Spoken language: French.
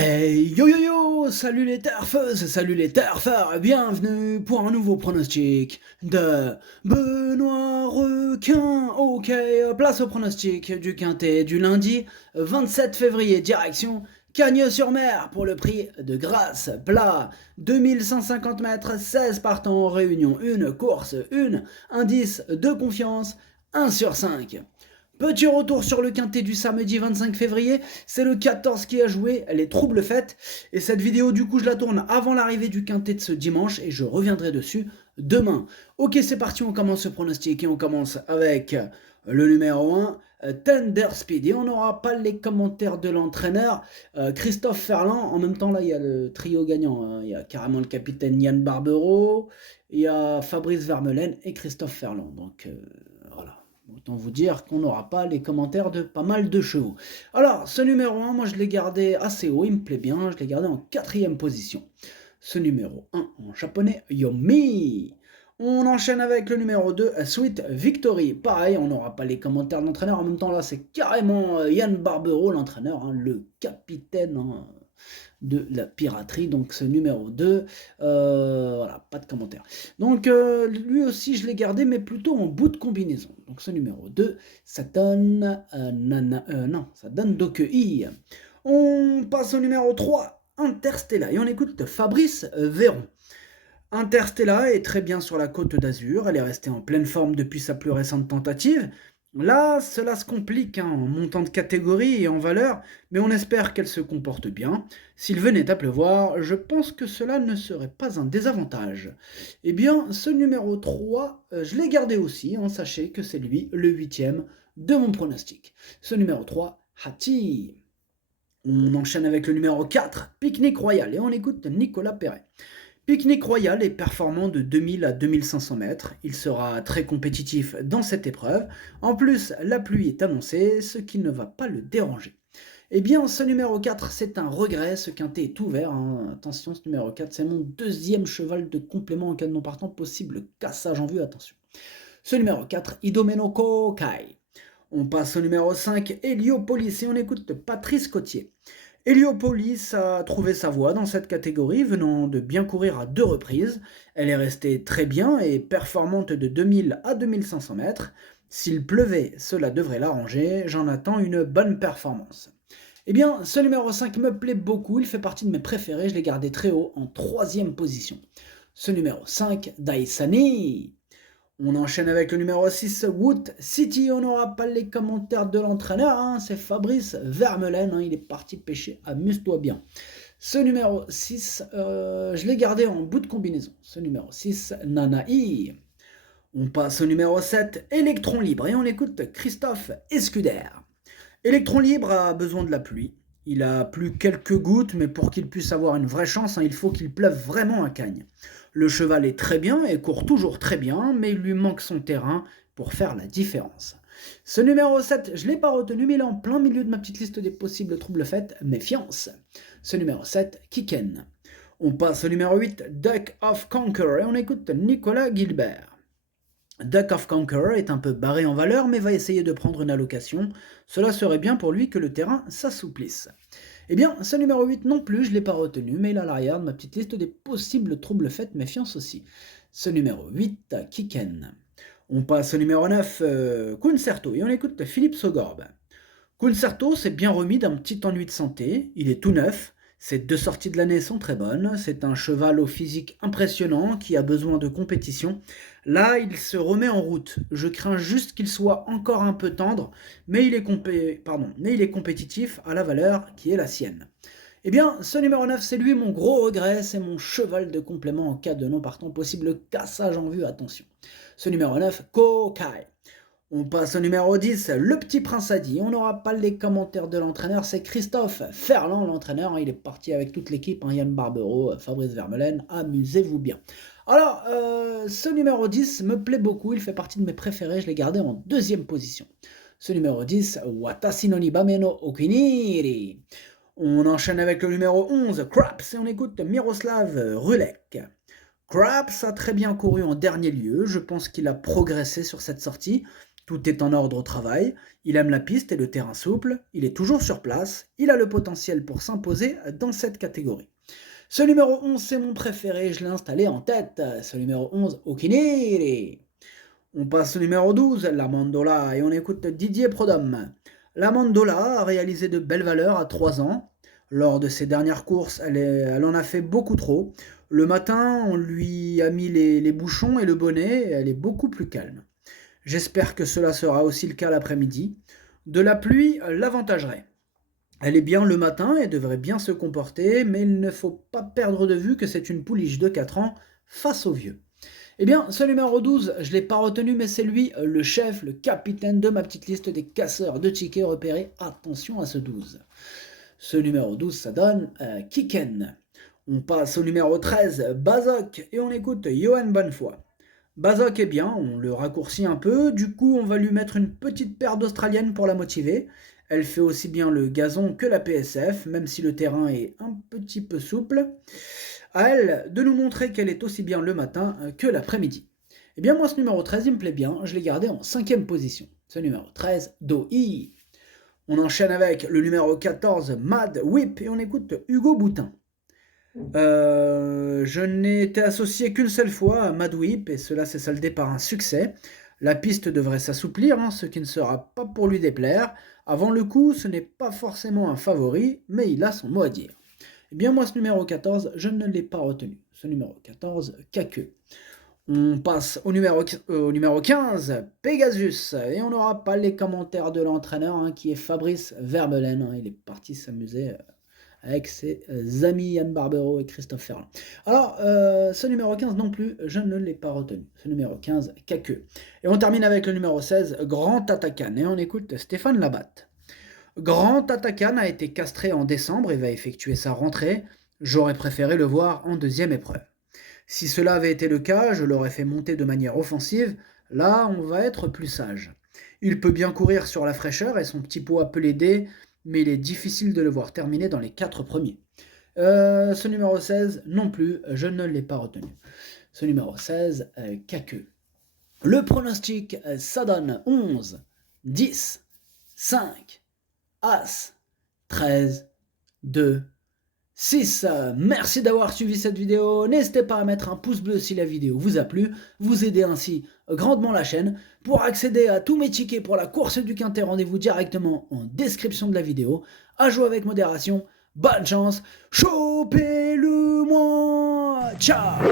Hey yo yo yo, salut les turfeuses, salut les turfeurs, bienvenue pour un nouveau pronostic de Benoît Requin. Ok, place au pronostic du quintet du lundi 27 février, direction Cagnes-sur-Mer pour le prix de Grasse plat. 2150 mètres, 16 partants en réunion, une course, une indice de confiance, 1 sur 5. Petit retour sur le quintet du samedi 25 février, c'est le 14 qui a joué, les troubles fêtes, et cette vidéo du coup je la tourne avant l'arrivée du quintet de ce dimanche et je reviendrai dessus demain. Ok, c'est parti, on commence ce pronostic et on commence avec le numéro 1, Thunder Speed, et on n'aura pas les commentaires de l'entraîneur Christophe Ferland. En même temps là il y a le trio gagnant, hein. Il y a carrément le capitaine Yann Barbero, il y a Fabrice Vermeulen et Christophe Ferland, donc voilà. Autant vous dire qu'on n'aura pas les commentaires de pas mal de chevaux. Alors, ce numéro 1, moi je l'ai gardé assez haut, il me plaît bien, je l'ai gardé en quatrième position. Ce numéro 1 en japonais, Yomi. On enchaîne avec le numéro 2, Sweet Victory. Pareil, on n'aura pas les commentaires de l'entraîneur. En même temps, là, c'est carrément Yann Barbero, l'entraîneur, hein, le capitaine, hein, de la piraterie. Donc ce numéro 2, voilà, pas de commentaire. Donc lui aussi je l'ai gardé, mais plutôt en bout de combinaison. Donc ce numéro 2, ça donne non, ça donne Dokei. On passe au numéro 3, Interstellar, et on écoute Fabrice Véron. Interstellar est très bien sur la côte d'Azur, elle est restée en pleine forme depuis sa plus récente tentative. Là, cela se complique, hein, en montant de catégorie et en valeur, mais on espère qu'elle se comporte bien. S'il venait à pleuvoir, je pense que cela ne serait pas un désavantage. Eh bien, ce numéro 3, je l'ai gardé aussi, hein, sachez que c'est lui, le huitième de mon pronostic. Ce numéro 3, Hati. On enchaîne avec le numéro 4, Pique-Nique Royal, et on écoute Nicolas Perret. Pique-Nique Royal est performant de 2000 à 2500 mètres. Il sera très compétitif dans cette épreuve. En plus, la pluie est annoncée, ce qui ne va pas le déranger. Eh bien, ce numéro 4, c'est un regret. Ce quintet est ouvert, hein. Attention, ce numéro 4, c'est mon deuxième cheval de complément en cas de non partant. Possible cassage en vue, attention. Ce numéro 4, Idomeno Kokai. On passe au numéro 5, Heliopolis, et on écoute Patrice Cotier. Heliopolis a trouvé sa voie dans cette catégorie, venant de bien courir à 2 reprises. Elle est restée très bien et performante de 2000 à 2500 mètres. S'il pleuvait, cela devrait l'arranger. J'en attends une bonne performance. Eh bien, ce numéro 5 me plaît beaucoup, il fait partie de mes préférés, je l'ai gardé très haut en troisième position. Ce numéro 5, Daisani. On enchaîne avec le numéro 6, Wood City. On n'aura pas les commentaires de l'entraîneur, hein, c'est Fabrice Vermeulen, hein, il est parti pêcher, amuse-toi bien. Ce numéro 6, je l'ai gardé en bout de combinaison. Ce numéro 6, Nanaï. On passe au numéro 7, Électron Libre, et on écoute Christophe Escuder. Électron Libre a besoin de la pluie. Il a plu quelques gouttes, mais pour qu'il puisse avoir une vraie chance, hein, il faut qu'il pleuve vraiment à Cagnes. Le cheval est très bien et court toujours très bien, mais il lui manque son terrain pour faire la différence. Ce numéro 7, je ne l'ai pas retenu, mais il est en plein milieu de ma petite liste des possibles troubles faits, méfiance. Ce numéro 7, Kiken. On passe au numéro 8, Duck of Conqueror, et on écoute Nicolas Gilbert. Duck of Conqueror est un peu barré en valeur, mais va essayer de prendre une allocation. Cela serait bien pour lui que le terrain s'assouplisse. Eh bien, ce numéro 8 non plus, je ne l'ai pas retenu, mais il est à l'arrière de ma petite liste des possibles troubles faits, méfiance aussi. Ce numéro 8, Kiken. On passe au numéro 9, Concerto, et on écoute Philippe Sogorbe. Concerto s'est bien remis d'un petit ennui de santé, il est tout neuf, ses 2 sorties de l'année sont très bonnes, c'est un cheval au physique impressionnant qui a besoin de compétition. Là, il se remet en route. Je crains juste qu'il soit encore un peu tendre, mais il est compétitif à la valeur qui est la sienne. Eh bien, ce numéro 9, c'est lui mon gros regret, c'est mon cheval de complément en cas de non partant, possible cassage en vue, attention. Ce numéro 9, Kokai. On passe au numéro 10, le petit prince a dit. On n'aura pas les commentaires de l'entraîneur, c'est Christophe Ferland, l'entraîneur. Il est parti avec toute l'équipe, hein, Yann Barbero, Fabrice Vermeulen, amusez-vous bien. Alors, ce numéro 10 me plaît beaucoup, il fait partie de mes préférés, je l'ai gardé en deuxième position. Ce numéro 10, Watashi no Nibame no Okiniri. On enchaîne avec le numéro 11, Craps, et on écoute Miroslav Rulek. Craps a très bien couru en dernier lieu, je pense qu'il a progressé sur cette sortie. Tout est en ordre au travail, il aime la piste et le terrain souple, il est toujours sur place, il a le potentiel pour s'imposer dans cette catégorie. Ce numéro 11, c'est mon préféré, je l'ai installé en tête. Ce numéro 11, Okiniri. On passe au numéro 12, la Mandola, et on écoute Didier Prodhomme. La Mandola a réalisé de belles valeurs à 3 ans. Lors de ses dernières courses, elle en a fait beaucoup trop. Le matin, on lui a mis les bouchons et le bonnet, et elle est beaucoup plus calme. J'espère que cela sera aussi le cas l'après-midi. De la pluie l'avantagerait. Elle est bien le matin et devrait bien se comporter, mais il ne faut pas perdre de vue que c'est une pouliche de 4 ans face aux vieux. Eh bien, ce numéro 12, je ne l'ai pas retenu, mais c'est lui, le chef, le capitaine de ma petite liste des casseurs de tickets repérés. Attention à ce 12. Ce numéro 12, ça donne Kiken. On passe au numéro 13, Bazok, et on écoute Johan Bonnefoy. Bazok est bien, on le raccourcit un peu, du coup on va lui mettre une petite paire d'Australiennes pour la motiver. Elle fait aussi bien le gazon que la PSF, même si le terrain est un petit peu souple. À elle de nous montrer qu'elle est aussi bien le matin que l'après-midi. Eh bien moi ce numéro 13 il me plaît bien, je l'ai gardé en 5e position. Ce numéro 13, Doi. On enchaîne avec le numéro 14, Mad Whip, et on écoute Hugo Boutin. Je n'ai été associé qu'une seule fois à Mad Whip, et cela s'est soldé par un succès. La piste devrait s'assouplir, ce qui ne sera pas pour lui déplaire. Avant le coup, ce n'est pas forcément un favori, mais il a son mot à dire. Eh bien moi ce numéro 14, je ne l'ai pas retenu. Ce numéro 14, Caqueux. On passe au numéro 15, Pegasus, et on n'aura pas les commentaires de l'entraîneur qui est Fabrice Verbelen. Il est parti s'amuser avec ses amis Yann Barbero et Christophe Ferrand. Alors, ce numéro 15 non plus, je ne l'ai pas retenu. Ce numéro 15, Caqueux. Et on termine avec le numéro 16, Grand Tatacan, et on écoute Stéphane Labatte. Grand Tatacan a été castré en décembre et va effectuer sa rentrée. J'aurais préféré le voir en 2e épreuve. Si cela avait été le cas, je l'aurais fait monter de manière offensive. Là, on va être plus sage. Il peut bien courir sur la fraîcheur et son petit pot peut l'aider, mais il est difficile de le voir terminer dans les 4 premiers. Ce numéro 16, non plus, je ne l'ai pas retenu. Ce numéro 16, Caqueux. Le pronostic, ça donne 11, 10, 5, As, 13, 2, 6. Merci d'avoir suivi cette vidéo. N'hésitez pas à mettre un pouce bleu si la vidéo vous a plu. Vous aidez ainsi grandement la chaîne. Pour accéder à tous mes tickets pour la course du Quintet, rendez-vous directement en description de la vidéo. À jouer avec modération. Bonne chance. Chopez-le-moi. Ciao.